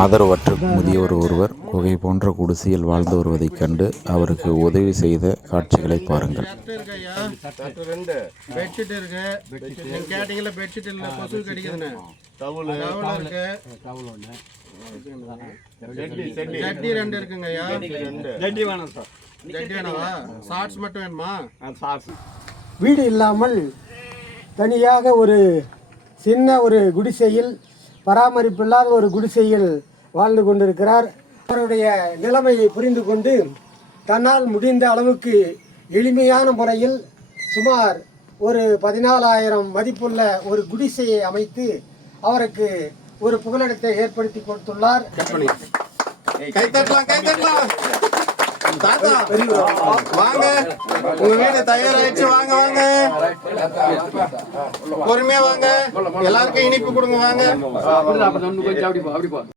ஆதரவற்ற முதியவர் ஒருவர் குகை போன்ற குடிசையில் வாழ்ந்து வருவதைக் கண்டு அவருக்கு உதவி செய்த காட்சிகளை பாருங்கள். வீடு இல்லாமல் தனியாக ஒரு சின்ன ஒரு குடிசையில், பராமரிப்பில்லாத ஒரு குடிசையில் வாழ்ந்து கொண்டிருக்கிறார். அவருடைய நிலைமையை புரிந்து கொண்டு தன்னால் முடிந்த அளவுக்கு எளிமையான முறையில் சுமார் ஒரு 14,000 மதிப்புள்ள ஒரு குடிசையை அமைத்து அவருக்கு ஒரு புகலிடத்தை ஏற்படுத்தி கொடுத்துள்ளார். வாங்க, உங்க வீடு தயாராயிடுச்சு. வாங்க வாங்க, பொறுமையா வாங்க, எல்லாருக்கும் இனிப்பு கொடுங்க. வாங்க.